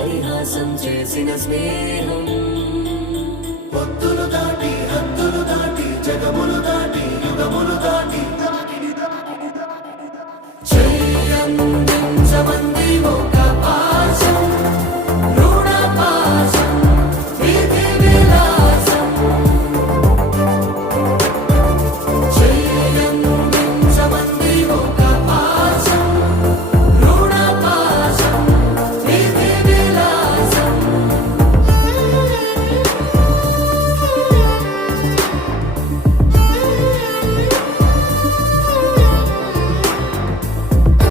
పరిహాసం చేసిన స్నేహం పొత్తులు దాటి హద్దులు దాటి జగములు దాటి యుగములు దాటి చెయ్యంది